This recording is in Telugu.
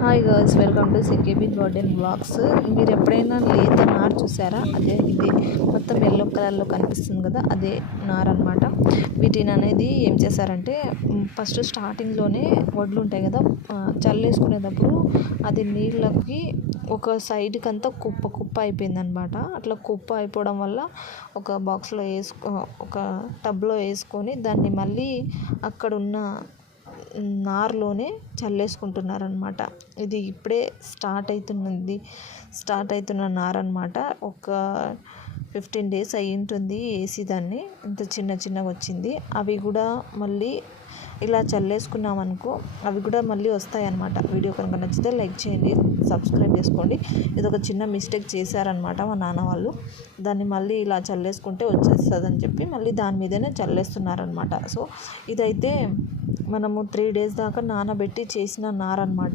Hi girls, welcome to CKB garden blogs. మీరు ఎప్పుడైనా లేత నార్ చూసారా? అదే ఇది మొత్తం ఎల్లో కలర్లో కనిపిస్తుంది కదా, అదే నార్ అనమాట. వీటిని అనేది ఏం చేశారంటే ఫస్ట్ స్టార్టింగ్లోనే వడ్లు ఉంటాయి కదా, చల్లేసుకునేటప్పుడు అది నీళ్ళకి ఒక సైడ్కి అంతా కుప్ప కుప్ప అయిపోయింది అనమాట. అట్లా కుప్ప అయిపోవడం వల్ల ఒక బాక్స్లో ఒక టబ్లో వేసుకొని దాన్ని మళ్ళీ అక్కడున్న నారులోనే చల్లేసుకుంటున్నారనమాట. ఇది ఇప్పుడే స్టార్ట్ అవుతున్న నార అనమాట. ఒక 15 days అయి ఉంటుంది వేసి దాన్ని. ఇంత చిన్నగా వచ్చింది. అవి కూడా మళ్ళీ ఇలా చల్లేసుకున్నాం అనుకో, అవి కూడా మళ్ళీ వస్తాయి అన్నమాట. వీడియో కనుక నచ్చితే లైక్ చేయండి, సబ్స్క్రైబ్ చేసుకోండి. ఇది ఒక చిన్న మిస్టేక్ చేశారనమాట మా నాన్న వాళ్ళు. దాన్ని మళ్ళీ ఇలా చల్లేసుకుంటే వచ్చేస్తుంది అని చెప్పి మళ్ళీ దాని మీదనే చల్లేస్తున్నారనమాట. సో ఇదైతే మనము 3 days దాకా నానబెట్టి చేసిన నార అనమాట.